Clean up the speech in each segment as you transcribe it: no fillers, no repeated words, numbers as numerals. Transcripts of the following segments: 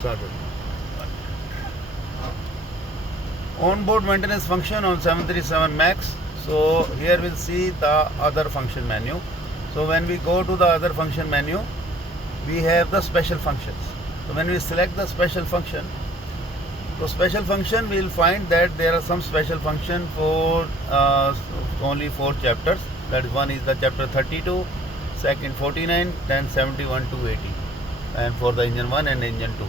Started. Onboard maintenance function on 737 Max. So here we'll see the other function menu. So when we go to the other function menu, we have the special functions. So when we select the special function, we'll find that there are some special function for only 4 chapters. That is, one is the chapter 32, second 49, then 71 to 80, and for the engine 1 and engine 2.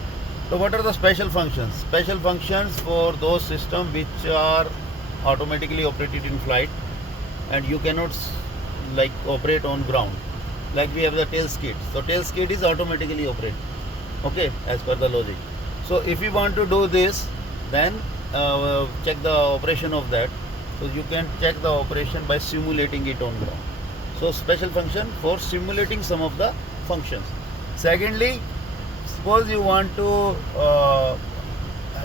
So what are the special functions? Special functions for those systems which are automatically operated in flight and you cannot like operate on ground. Like we have the tail skid. So tail skid is automatically operated, okay, as per the logic. So if you want to do this, then check the operation of that. So you can check the operation by simulating it on ground. So special function for simulating some of the functions. Secondly, suppose you want to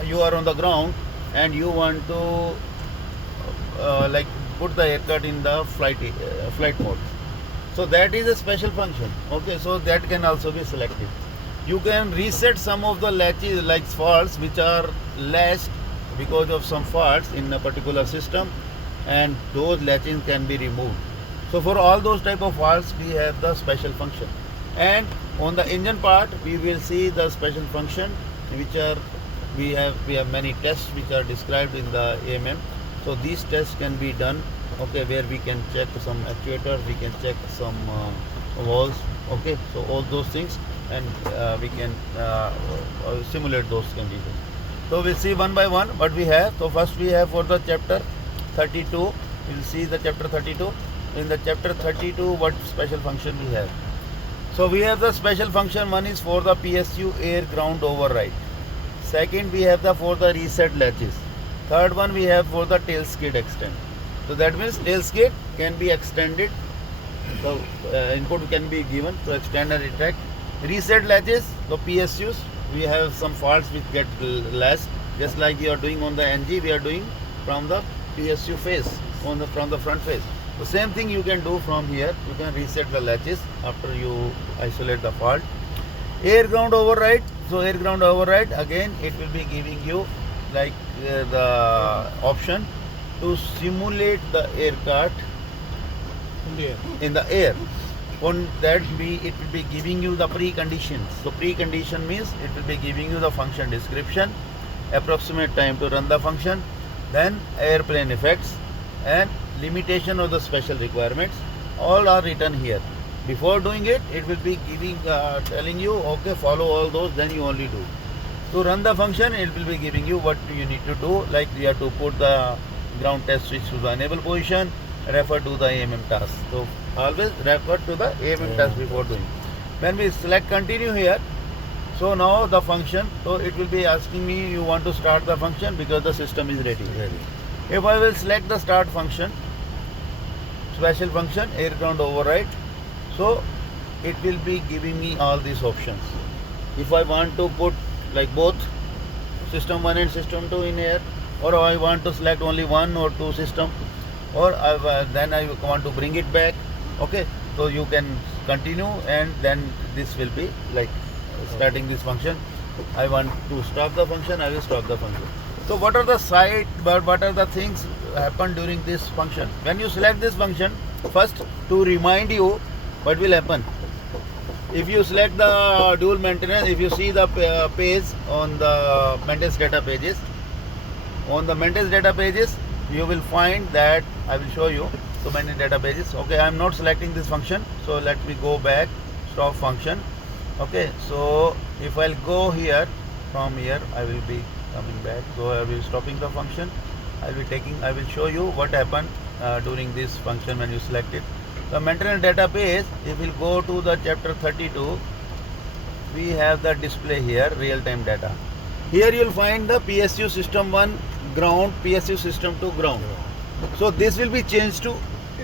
you are on the ground and you want to like put the aircraft in the flight mode. So that is a special function. Okay, so that can also be selected. You can reset some of the latches like faults which are latched because of some faults in a particular system, and those latches can be removed. So for all those type of faults we have the special function. And on the engine part we will see the special function which are we have many tests which are described in the AMM. So these tests can be done, okay, where we can check some actuators, we can check some walls, okay, so all those things, and we can simulate those conditions. So we'll see one by one what we have. So first we have for the chapter 32, we'll see the chapter 32. In the chapter 32, what special function we have? So we have the special function. One is for the PSU air ground override. Second, we have the for the reset latches. Third one we have for the tail skid extend. So that means tail skid can be extended. So input can be given to extend and retract. Reset latches, the PSUs, we have some faults which get latched. Just like we are doing on the NG, we are doing from the PSU face, from the front face. The same thing you can do from here. You can reset the latches after you isolate the fault. Air ground override. So air ground override, again it will be giving you like the option to simulate the aircraft in the air. On that it will be giving you the preconditions. So precondition means it will be giving you the function description, approximate time to run the function, then airplane effects, and limitation of the special requirements. All are written here. Before doing it, it will be giving telling you, okay, follow all those, then you only do. To run the function, it will be giving you what you need to do, like you have to put the ground test switch to the enable position, refer to the AMM task. So always refer to the AMM task before doing. When we select continue here, so now the function, so it will be asking me you want to start the function because the system is ready. If I will select the start function, special function, air ground override, so it will be giving me all these options. If I want to put like both system 1 and system 2 in air, or I want to select only 1 or 2 system, or then I want to bring it back, okay, so you can continue, and then this will be like starting this function. I want to stop the function, I will stop the function. So what are the what are the things happen during this function? When you select this function, first to remind you what will happen. If you select the dual maintenance, if you see the page on the maintenance data pages, you will find that I will show you so many data pages. Okay, I am not selecting this function, so let me go back, stop function. Okay, so if I'll go here, from here I will be coming back. So I will be stopping the function. I will show you what happened during this function when you select it. The maintenance data page, if we go to the chapter 32, we have the display here, real-time data. Here you will find the PSU system 1 ground, PSU system 2 ground. So this will be changed to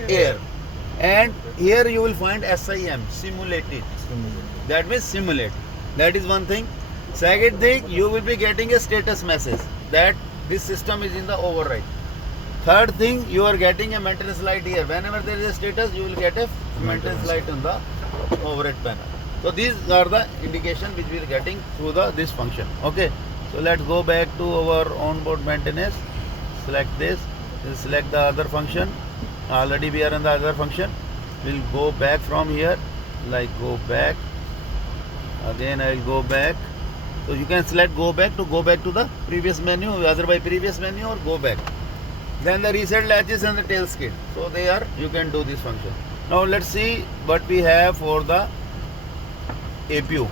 air. And here you will find SIM, simulated. That means simulate. That is one thing. Second thing, you will be getting a status message that this system is in the override. Third thing, you are getting a maintenance light here. Whenever there is a status, you will get a maintenance light on the overhead panel. So these are the indication which we are getting through this function. Okay. So let's go back to our onboard maintenance. Select this. We'll select the other function. Already we are in the other function. We'll go back from here. Like go back. Again I will go back. So you can select go back to the previous menu, either by previous menu or go back. Then the reset latches and the tail skid. So they are, you can do this function. Now let's see what we have for the APU.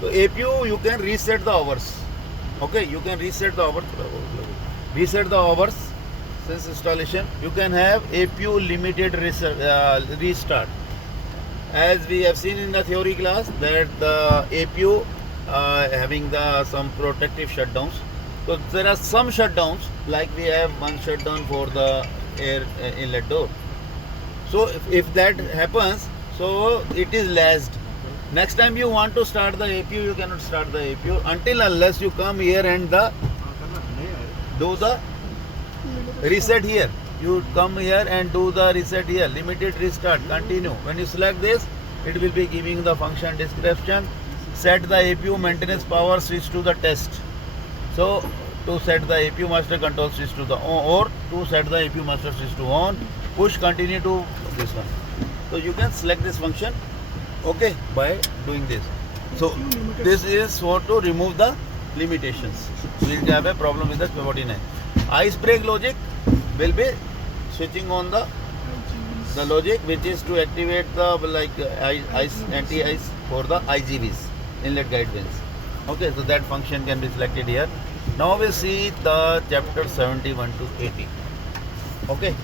So APU you can reset the hours. Okay, you can reset the hours. Reset the hours since installation. You can have APU limited restart. As we have seen in the theory class that the APU having some protective shutdowns. So there are some shutdowns, like we have one shutdown for the air inlet door. So if that happens, so it is latched. Next time you want to start the APU, you cannot start the APU until unless you come here and do the reset here. You come here and do the reset here, limited restart, continue. When you select this, it will be giving the function description. Set the APU maintenance power switch to the test. So to set the APU master control switch to the on, or to set the APU master switch to on, push continue to this one. So you can select this function, okay, by doing this. So this is for to remove the limitations. We will have a problem with the 49. Ice brake logic will be switching on the logic, which is to activate the ice anti-ice for the IGVs, inlet guide vanes. Okay, so that function can be selected here. Now we'll see the chapter 71 to 80. Okay.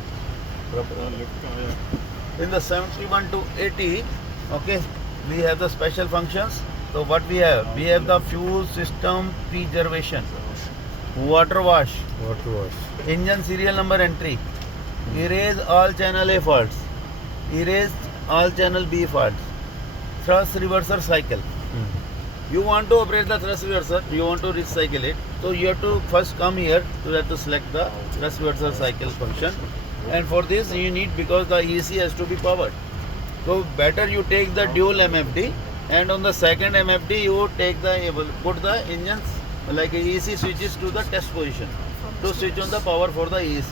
In the 71 to 80, okay, we have the special functions. So what we have? We have the fuel system preservation, water wash, engine serial number entry, erase all channel A faults, erase all channel B faults, thrust reverser cycle. You want to operate the thrust reverser, you want to recycle it, so you have to first come here, you have to select the thrust reverser cycle function, and for this you need, because the EC has to be powered, so better you take the dual MFD, and on the second MFD you take put the engines like EC switches to the test position to switch on the power for the EC.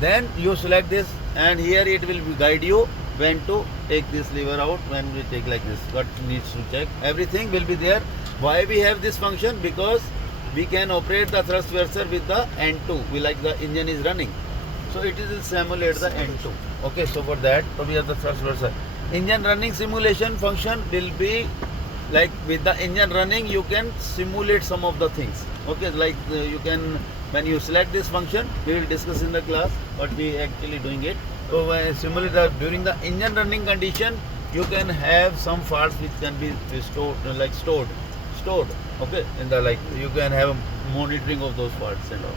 Then you select this, and here it will guide you when to take this lever out, when we take like this, what needs to check, everything will be there. Why we have this function? Because we can operate the thrust reverser with the N2, we like the engine is running, so it will simulate the N2. Okay, so for that, so we have the thrust reverser. Engine running simulation function will be like with the engine running, you can simulate some of the things. Okay, like you can, when you select this function, we will discuss in the class what we actually doing it. So simulate during the engine running condition, you can have some faults which can be stored, stored. Okay, in the you can have monitoring of those faults and all.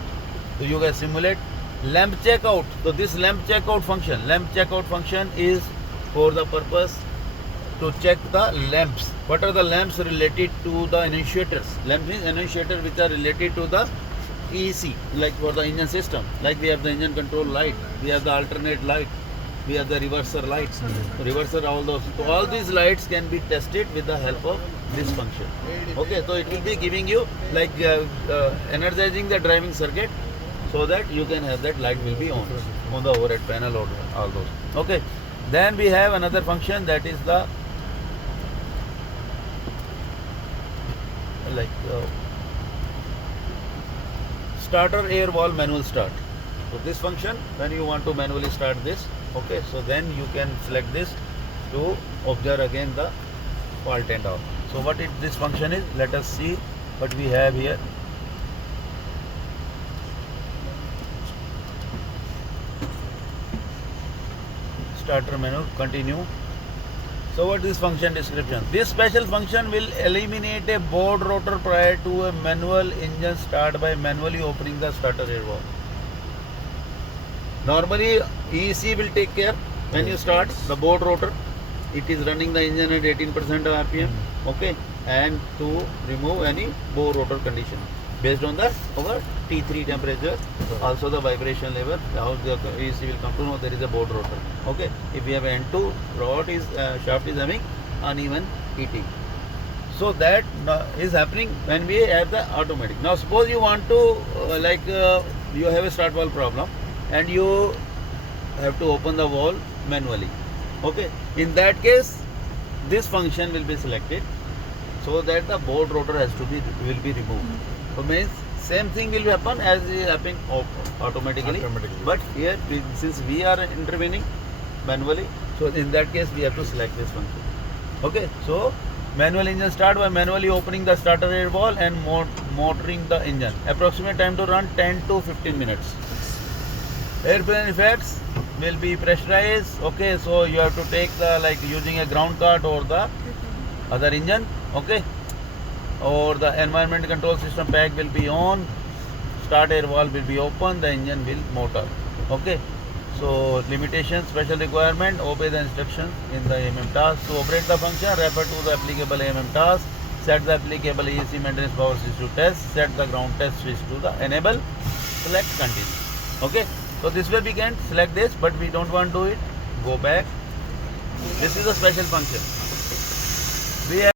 So you can simulate lamp checkout. So this lamp checkout function is for the purpose to check the lamps. What are the lamps related to the initiators? Lamps means initiator which are related to the EC, like for the engine system. Like we have the engine control light, we have the alternate light, we have the reverser lights, reverser, all those. So all these lights can be tested with the help of this function. Okay, so it will be giving you energizing the driving circuit, so that you can have that light will be on the overhead panel or all those. Okay, then we have another function, that is the starter air valve manual start. So this function, when you want to manually start this, okay, so then you can select this to observe again the fault and all. So what this function is, let us see what we have here. Starter menu, continue. So what is this function description? This special function will eliminate a board rotor prior to a manual engine start by manually opening the starter air valve. Normally EC will take care when you start the board rotor. It is running the engine at 18% of RPM. Okay, and to remove any board rotor condition. based on the our T3 temperature, also the vibration level, how the AC will come to know there is a board rotor. Okay, if we have N2, rod is shaft is having uneven heating. So that is happening when we have the automatic. Now suppose you want to you have a start valve problem and you have to open the valve manually. Okay, in that case this function will be selected so that the board rotor will be removed. So means same thing will happen as is happening automatically. But here since we are intervening manually, so in that case we have to select this function. Okay, so manual engine start by manually opening the starter air valve and motoring the engine. Approximate time to run 10 to 15 minutes. Airplane effects will be pressurized. Okay, so you have to take the using a ground cart or the other engine. Okay, or the environment control system pack will be on. Start air valve will be open. The engine will motor. Okay. So limitations, special requirement, obey the instructions in the AMM task. To operate the function, refer to the applicable AMM task, set the applicable AEC maintenance power switch to test, set the ground test switch to the enable, select continue. Okay, so this way we can select this, but we don't want to do it. Go back. This is a special function. We have